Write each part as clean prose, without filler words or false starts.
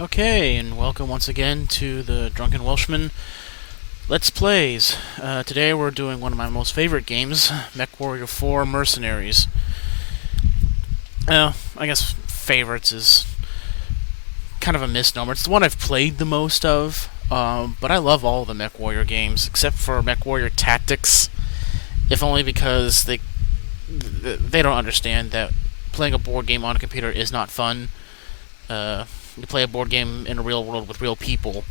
Okay, and welcome once again to the Drunken Welshman Let's Plays. Today we're doing one of my most favorite games, MechWarrior 4 Mercenaries. I guess favorites is kind of a misnomer. It's the one I've played the most of, but I love all the MechWarrior games, except for MechWarrior Tactics, if only because they don't understand that playing a board game on a computer is not fun. You play a board game in a real world with real people,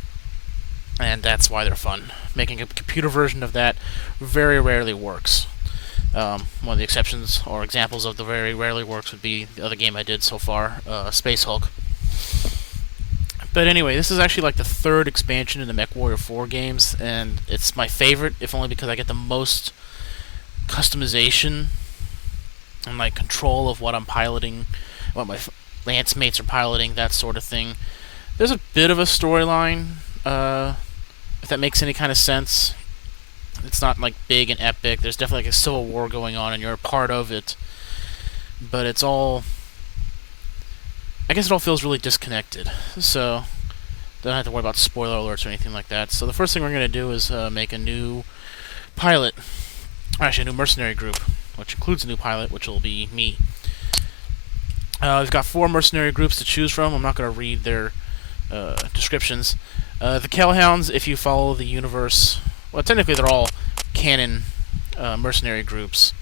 and that's why they're fun. Making a computer version of that very rarely works. One of the exceptions or examples of the very rarely works would be the other game I did so far, Space Hulk. But anyway, this is actually like the third expansion in the MechWarrior 4 games, and it's my favorite, if only because I get the most customization and like control of what I'm piloting, what my lance mates are piloting, that sort of thing. There's a bit of a storyline, if that makes any kind of sense. It's not like big and epic. There's definitely like a civil war going on, and you're a part of it. But it's all, I guess it all feels really disconnected. So don't have to worry about spoiler alerts or anything like that. So the first thing we're going to do is make a new pilot, or actually a new mercenary group, which includes a new pilot, which will be me. We've got 4 mercenary groups to choose from. I'm not going to read their descriptions. The Kellhounds, if you follow the universe, well, technically they're all canon mercenary groups.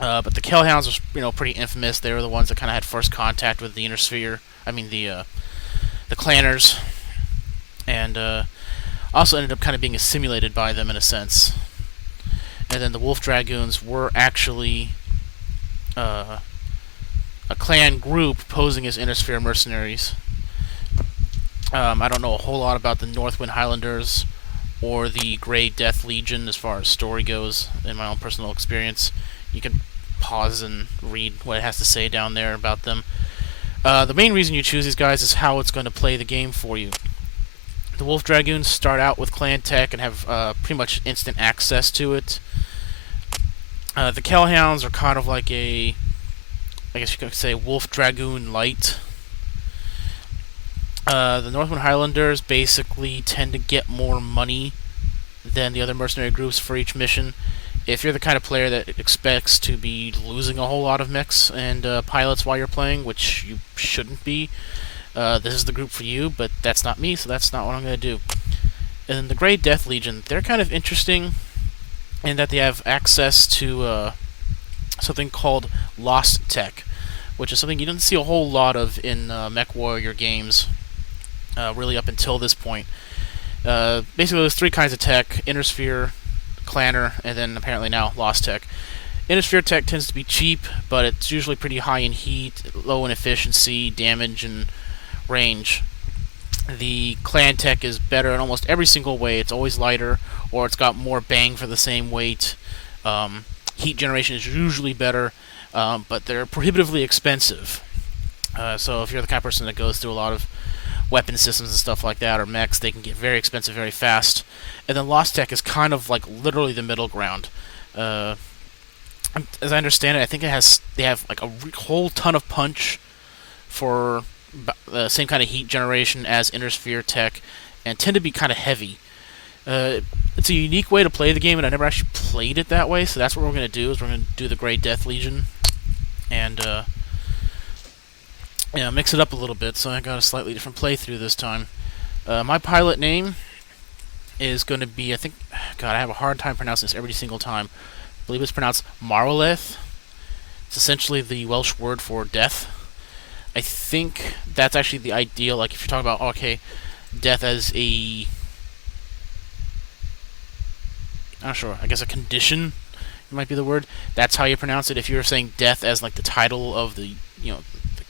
But the Kellhounds are, pretty infamous. They were the ones that kind of had first contact with the Inner Sphere. I mean, the Clanners, and also ended up kind of being assimilated by them in a sense. And then the Wolf Dragoons were actually a clan group posing as Inner Sphere mercenaries. I don't know a whole lot about the Northwind Highlanders or the Grey Death Legion as far as story goes in my own personal experience. You can pause and read what it has to say down there about them. The main reason you choose these guys is how it's going to play the game for you. The Wolf Dragoons start out with clan tech and have pretty much instant access to it. The Kellhounds are kind of like I guess you could say Wolf Dragoon Light. The Northwind Highlanders basically tend to get more money than the other mercenary groups for each mission. If you're the kind of player that expects to be losing a whole lot of mechs and pilots while you're playing, which you shouldn't be, this is the group for you, but that's not me, so that's not what I'm going to do. And then the Grey Death Legion, they're kind of interesting in that they have access to something called Lost Tech, which is something you didn't see a whole lot of in MechWarrior games, really up until this point. Basically, there's 3 kinds of tech: Inner Sphere, Clanner, and then apparently now Lost Tech. Inner Sphere tech tends to be cheap, but it's usually pretty high in heat, low in efficiency, damage, and range. The Clan tech is better in almost every single way. It's always lighter, or it's got more bang for the same weight. Heat generation is usually better, but they're prohibitively expensive. So if you're the kind of person that goes through a lot of weapon systems and stuff like that, or mechs, they can get very expensive very fast. And then Lost Tech is kind of like literally the middle ground. As I understand it, I think they have like a whole ton of punch for the same kind of heat generation as Inner Sphere Tech, and tend to be kind of heavy. It's a unique way to play the game, and I never actually played it that way, so that's what we're going to do, is we're going to do the Grey Death Legion, and mix it up a little bit, so I got a slightly different playthrough this time. My pilot name is going to be, I have a hard time pronouncing this every single time. I believe it's pronounced Marwoleth. It's essentially the Welsh word for death. I think that's actually the ideal, like if you're talking about, death as I'm not sure, I guess a condition might be the word. That's how you pronounce it. If you're saying death as like the title of the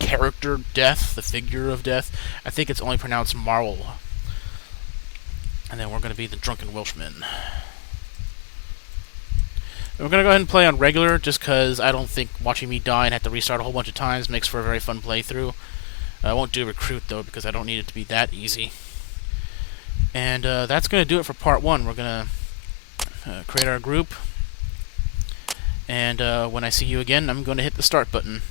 character death, the figure of death, I think it's only pronounced Marwol. And then we're going to be the Drunken Welshman. We're going to go ahead and play on regular, just because I don't think watching me die and have to restart a whole bunch of times makes for a very fun playthrough. I won't do recruit, though, because I don't need it to be that easy. And that's going to do it for part 1. We're going to create our group. And when I see you again, I'm going to hit the start button.